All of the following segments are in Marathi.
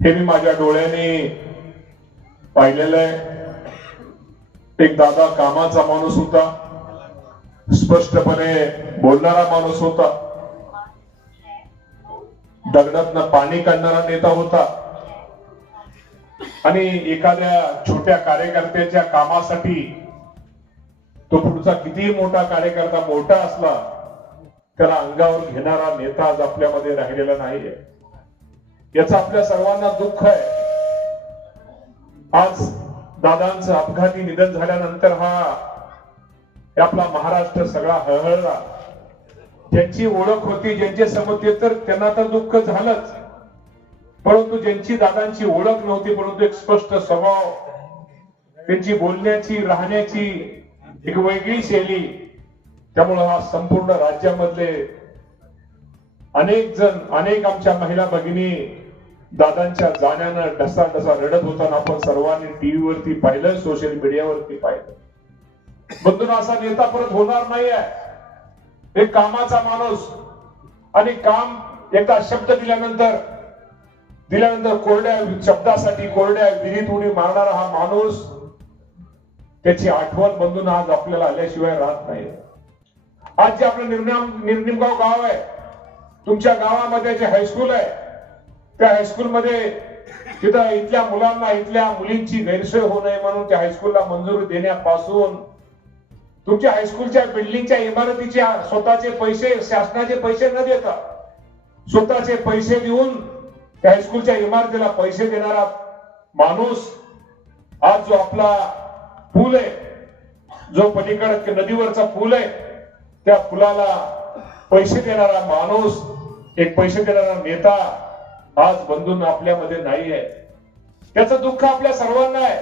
हे मी माझ्या डोळ्यांनी पाहिलेलं आहे। एक दादा कामाचा माणूस होता, स्पष्टपणे बोलणारा माणूस होता, दगडातनं पाणी काढणारा नेता होता आणि एखाद्या छोट्या कार्यकर्त्याच्या कामासाठी तो पुढचा कितीही मोठा कार्यकर्ता मोठा असला त्याला अंगावर घेणारा नेता आज आपल्यामध्ये राहिलेला नाहीये। याचं आपल्या सर्वांना दुःख आहे। आज दादांचं अपघाती निधन झाल्यानंतर हा आपला महाराष्ट्र सगळा हळहळला। ज्यांची ओळख होती, ज्यांचे समोर तर त्यांना तर दुःख झालंच, परंतु ज्यांची दादांची ओळख नव्हती, परंतु एक स्पष्ट स्वभाव, त्यांची बोलण्याची राहण्याची एक वेगळी शैली, त्यामुळे हा संपूर्ण राज्यामधले अनेक जण, अनेक आमच्या महिला भगिनी दादांच्या जाण्यानं ढसाढसा रडत होताना आपण सर्वांनी टीव्ही वरती पाहिलं, सोशल मीडियावरती पाहिलं। बंधूंनो, असा नेता परत होणार नाही आहे। एक कामाचा माणूस आणि काम एकदा शब्द दिल्यानंतर कोरड्या शब्दासाठी कोरड्या विहिरीत उडी मारणारा हा माणूस, त्याची आठवण बंधूंनो आज आपल्याला आल्याशिवाय राहत नाही। आज जे आपलं निर्निमगाव गाव आहे, तुमच्या गावामध्ये जे हायस्कूल आहे, त्या हायस्कूलमध्ये तिथं इथल्या मुलांना, इथल्या मुलींची गैरसोय होऊ नये म्हणून त्या हायस्कूलला मंजुरी देण्यापासून तुमच्या हायस्कूलच्या बिल्डिंगच्या इमारतीच्या स्वतःचे पैसे, शासनाचे पैसे न देता स्वतःचे पैसे देऊन त्या हायस्कूलच्या इमारतीला पैसे देणारा माणूस, आज जो आपला पूल आहे, जो पलीकडे नदीवरचा पूल आहे, त्या पुलाला पैसे देणारा माणूस, एक पैसे देणारा नेता आज बंधूंना आपल्यामध्ये नाही आहे। त्याचं दुःख आपल्या सर्वांना आहे।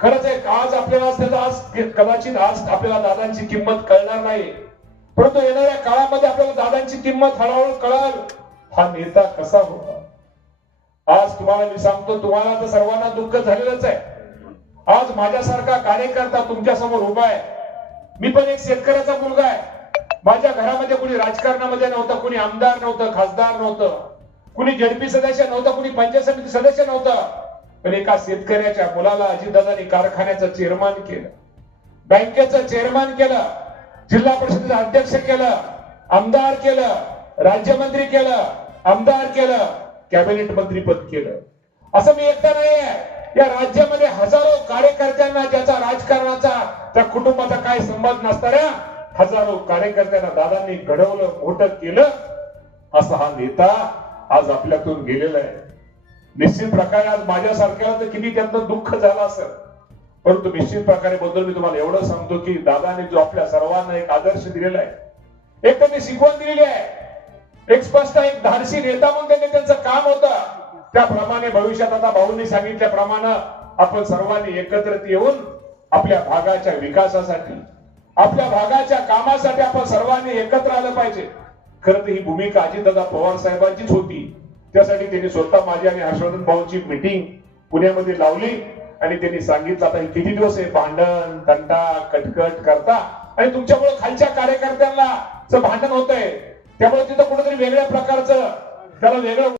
खरंच आहे, आज आपल्याला कदाचित आज आपल्याला दादांची किंमत कळणार नाही, परंतु येणाऱ्या काळामध्ये आपल्याला दादांची किंमत हळूहळू कळेल। हा नेता कसा होता आज तुम्हाला मी सांगतो, तुम्हाला तर सर्वांना दुःख झालेलंच आहे। आज माझ्यासारखा कार्यकर्ता तुमच्या समोर उभा आहे। मी पण एक शेतकऱ्याचा मुलगा आहे। माझ्या घरामध्ये कुणी राजकारणामध्ये नव्हतं, कुणी आमदार नव्हतं, खासदार नव्हतं, कुणी जडपी सदस्य नव्हतं, कुणी पंचायत समिती सदस्य नव्हतं, पण एका शेतकऱ्याच्या मुलाला अजितदादांनी कारखान्याचं चेअरमन केलं, बँकेचं चेअरमन केलं, जिल्हा परिषदेचं अध्यक्ष केलं, आमदार केलं, राज्यमंत्री केलं, आमदार केलं, कॅबिनेट मंत्रीपद केलं। असं मी एकटा नाही आहे, या राज्यामध्ये हजारो कार्यकर्त्यांना, ज्याचा राजकारणाचा त्या कुटुंबाचा काय संबंध नसणाऱ्या हजारो कार्यकर्त्यांना दादांनी घडवलं, मोठं केलं। असा हा नेता आज आपल्यातून गेलेला आहे। निश्चित प्रकारे आज माझ्यासारख्याला तर किती त्यातनं दुःख झालं असेल, परंतु निश्चित प्रकारे बद्दल मी तुम्हाला एवढं सांगतो की दादाने जो आपल्या सर्वांना एक आदर्श दिलेला आहे, एक त्यांनी शिकवण दिलेली आहे, एक स्पष्ट एक धाडसी नेता म्हणून त्यांचं काम होतं। त्याप्रमाणे भविष्यात आता भाऊंनी सांगितल्याप्रमाणे आपण सर्वांनी एकत्रित येऊन आपल्या भागाच्या विकासासाठी, आपल्या भागाच्या कामासाठी आपण सर्वांनी एकत्र आलं पाहिजे। खरं तर ही भूमिका अजितदादा पवार साहेबांचीच होती। त्यासाठी त्यांनी स्वतः माझी आणि हर्षवर्धन भाऊंची मीटिंग पुण्यामध्ये लावली आणि त्यांनी सांगितलं, आता किती दिवस हे भांडण तंटा कटकट करता आणि तुमच्यामुळे खालच्या कार्यकर्त्यांना भांडण होतंय, त्यामुळे तिथं कुठेतरी वेगळ्या प्रकारचं त्याला वेगळं